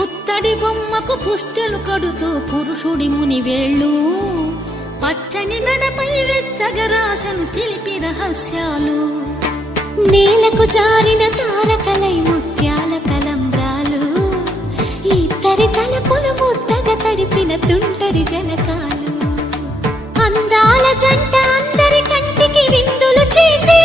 పుత్తడి బొమ్మకు పుస్తెలు కడుతూ పురుషుడి మునివేళ్ళు పచ్చని నడపై వెచ్చగా రాసను చిలిపి రహస్యాలు. నేలకు జారిన తారకలై ముత్యాల తలంబ్రాలు ఇద్దరి తలపులు ముద్దగా తడిపిన తుంటరి జలకాలు. అందాల జంట అందరి కంటికి విందులు చేసి